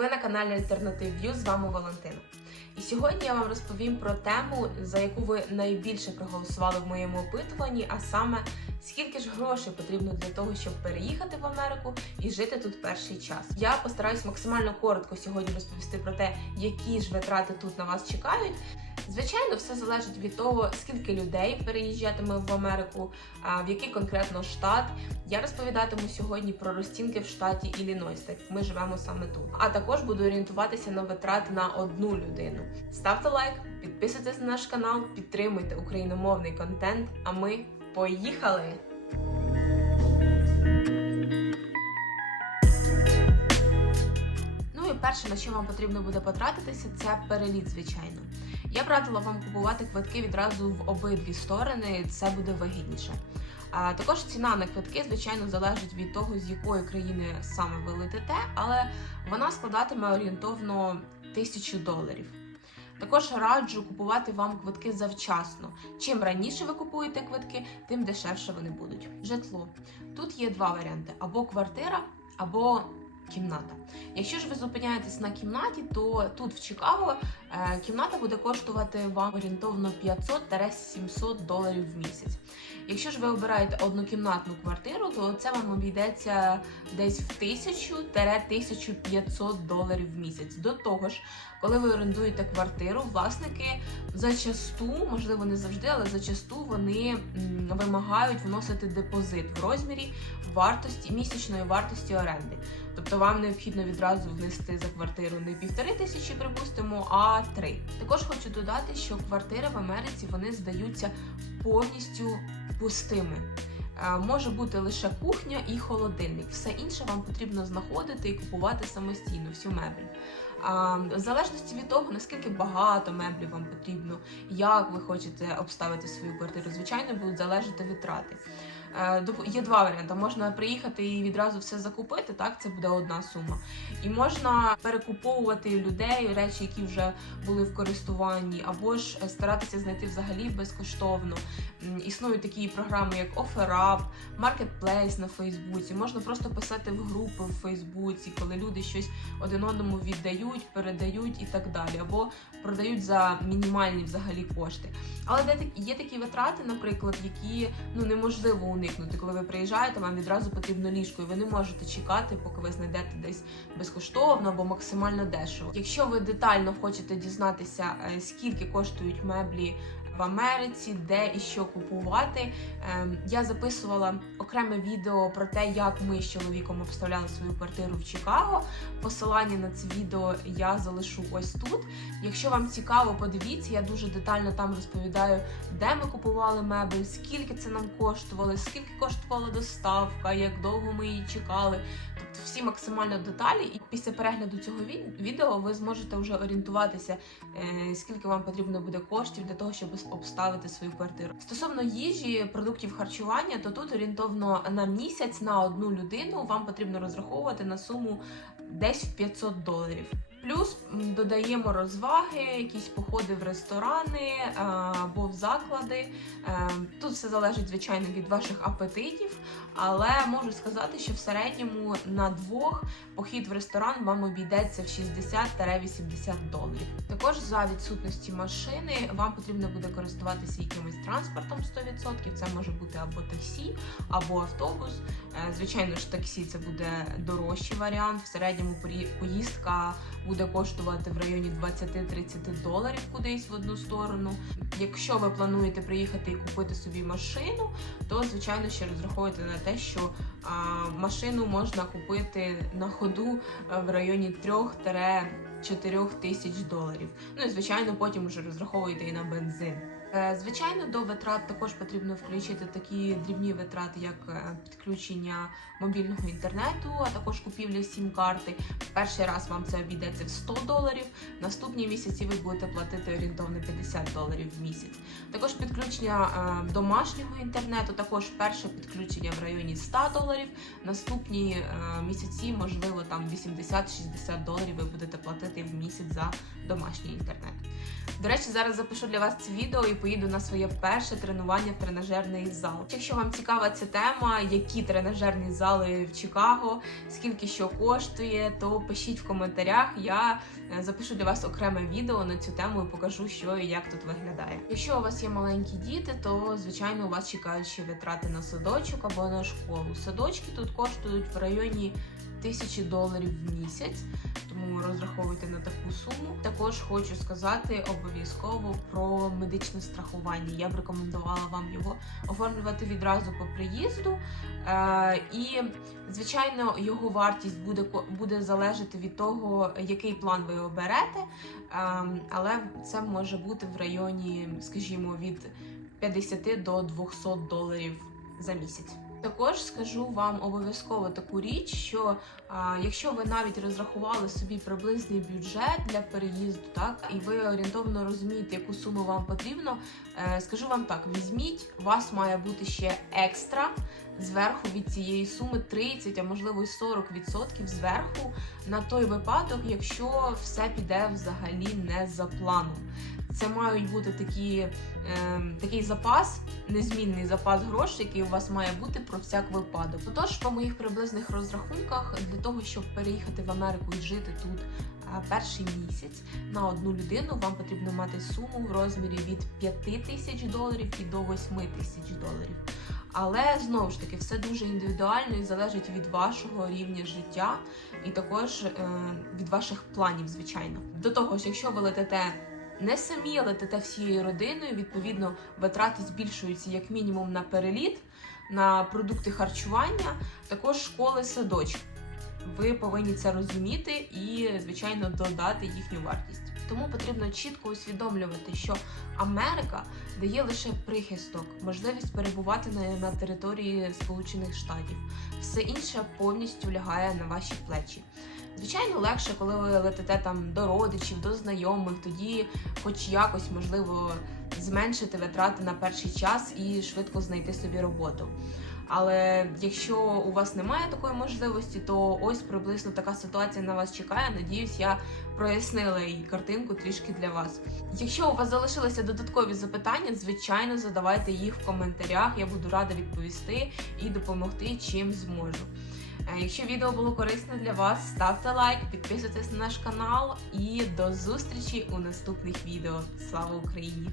Ви на каналі Альтернатив В'ю, з вами Валентина. І сьогодні я вам розповім про тему, за яку ви найбільше проголосували в моєму опитуванні, а саме скільки ж грошей потрібно для того, щоб переїхати в Америку і жити тут перший час. Я постараюсь максимально коротко сьогодні розповісти про те, які ж витрати тут на вас чекають. Звичайно, все залежить від того, скільки людей переїжджатиме в Америку, а в який конкретно штат. Я розповідатиму сьогодні про розцінки в штаті Іллінойс, так як ми живемо саме тут. А також буду орієнтуватися на витрати на одну людину. Ставте лайк, підписуйтесь на наш канал, підтримуйте україномовний контент. А ми поїхали! Ну і перше, на що вам потрібно буде потратитися, це переліт, звичайно. Я б радила вам купувати квитки відразу в обидві сторони, це буде вигідніше. А також ціна на квитки, звичайно, залежить від того, з якої країни саме ви летите, але вона складатиме орієнтовно тисячу доларів. Також раджу купувати вам квитки завчасно. Чим раніше ви купуєте квитки, тим дешевше вони будуть. Житло. Тут є два варіанти: або квартира, або кімната. Якщо ж ви зупиняєтесь на кімнаті, то тут в Чикаго е, кімната буде коштувати вам орієнтовно 500-700 доларів в місяць. Якщо ж ви обираєте однокімнатну квартиру, то це вам обійдеться десь в 1000-1500 доларів в місяць. До того ж, коли ви орендуєте квартиру, власники зачасту, можливо, не завжди, але зачасту вони вимагають вносити депозит в розмірі вартості місячної вартості оренди. Тобто вам необхідно відразу внести за квартиру не півтори тисячі, припустимо, а три. Також хочу додати, що квартири в Америці вони здаються повністю пустими. Е, Може бути лише кухня і холодильник. Все інше вам потрібно знаходити і купувати самостійно всю мебель. В залежності від того, наскільки багато меблів вам потрібно, як ви хочете обставити свою квартиру, звичайно, будуть залежати витрати. Е, Є два варіанти: можна приїхати і відразу все закупити, так це буде одна сума. І можна перекуповувати людей речі, які вже були в користуванні, або ж е, старатися знайти взагалі безкоштовно. Існують такі програми, як OfferUp, Marketplace на Фейсбуці. Можна просто писати в групи в Фейсбуці, коли люди щось один одному віддають, передають і так далі, або продають за мінімальні взагалі кошти. Але є такі витрати, наприклад, які ну неможливо уникнути. Коли ви приїжджаєте, вам відразу потрібно ліжко, і ви не можете чекати, поки ви знайдете десь безкоштовно або максимально дешево. Якщо ви детально хочете дізнатися, е, скільки коштують меблі. В Америці, де і що купувати. Ем, Я записувала окреме відео про те, як ми з чоловіком обставляли свою квартиру в Чикаго. Посилання на це відео я залишу ось тут. Якщо вам цікаво, подивіться, я дуже детально там розповідаю, де ми купували мебель, скільки це нам коштувало, скільки коштувала доставка, як довго ми її чекали. Тобто всі максимально деталі. І після перегляду цього відео ви зможете вже орієнтуватися, е, скільки вам потрібно буде коштів для того, щоб обставити свою квартиру. Стосовно їжі, продуктів харчування, то тут орієнтовно на місяць на одну людину вам потрібно розраховувати на суму десь в 500 доларів. Плюс додаємо розваги, якісь походи в ресторани або в заклади. Е, Тут все залежить, звичайно, від ваших апетитів, але можу сказати, що в середньому на двох похід в ресторан вам обійдеться в 60-80 доларів. Також за відсутності машини вам потрібно буде користуватися якимось транспортом 100%. Це може бути або таксі, або автобус. Е, Звичайно ж, таксі це буде дорожчий варіант. В середньому поїздка буде коштувати в районі 20-30 доларів кудись в одну сторону. Якщо ви плануєте приїхати і купити собі машину, то звичайно ще розраховуйте на те, що а, машину можна купити на ходу в районі 3-4 тисяч доларів. Ну і звичайно, потім вже розраховуйте і на бензин. Е, Звичайно, до витрат також потрібно включити такі дрібні витрати, як е, підключення мобільного інтернету, а також купівля сім-карти. Перший раз вам це обійдеться в 100 доларів. Наступні місяці ви будете платити орієнтовно 50 доларів в місяць. Також підключення е, домашнього інтернету, також перше підключення в районі 100 доларів. Наступні місяці, можливо, там 80-60 доларів ви будете платити в місяць за домашній інтернет. До речі, зараз запишу для вас це відео і поїду на своє перше тренування в тренажерний зал. Якщо вам цікава ця тема, які тренажерні зали в Чикаго, скільки що коштує, то пишіть в коментарях. Я е, запишу для вас окреме відео на цю тему і покажу, що і як тут виглядає. Якщо у вас є маленькі діти, то звичайно у вас чекають ще витрати на садочок або на школу. Садочки тут коштують в районі тисячі доларів в місяць, тому розраховуйте на таку суму. Також хочу сказати обов'язково про медичне страхування. Я б рекомендувала вам його оформлювати відразу по приїзду. Е, і, звичайно, його вартість буде буде залежати від того, який план ви оберете. Е, але це може бути в районі, скажімо, від 50 до 200 доларів за місяць. Також скажу вам обов'язково таку річ, що а, якщо ви навіть розрахували собі приблизний бюджет для переїзду, так і ви орієнтовно розумієте, яку суму вам потрібно, е, скажу вам так: візьміть, у вас має бути ще екстра зверху від цієї суми 30, а можливо й 40% зверху на той випадок, якщо все піде взагалі не за планом. Це мають бути такі, е, такий запас, незмінний запас грошей, який у вас має бути про всяк випадок. Отож, по моїх приблизних розрахунках, для того, щоб переїхати в Америку і жити тут а, перший місяць на одну людину, вам потрібно мати суму в розмірі від 5 тисяч доларів і до 8 тисяч доларів. Але знову ж таки, все дуже індивідуально і залежить від вашого рівня життя, і також е, від ваших планів, звичайно. До того ж, якщо ви летите не самі, а летите всією родиною, відповідно, витрати збільшуються як мінімум на переліт, на продукти харчування, також школи, садочки. Ви повинні це розуміти і, звичайно, додати їхню вартість. Тому потрібно чітко усвідомлювати, що Америка дає лише прихисток, можливість перебувати на, на території Сполучених Штатів. Все інше повністю лягає на ваші плечі. Звичайно, легше, коли ви летите там до родичів, до знайомих, тоді, хоч якось можливо, зменшити витрати на перший час і швидко знайти собі роботу. Але якщо у вас немає такої можливості, то ось приблизно така ситуація на вас чекає. Надіюсь, я прояснила її картинку трішки для вас. Якщо у вас залишилися додаткові запитання, звичайно, задавайте їх в коментарях. Я буду рада відповісти і допомогти чим зможу. Е, Якщо відео було корисне для вас, ставте лайк, підписуйтесь на наш канал і до зустрічі у наступних відео. Слава Україні!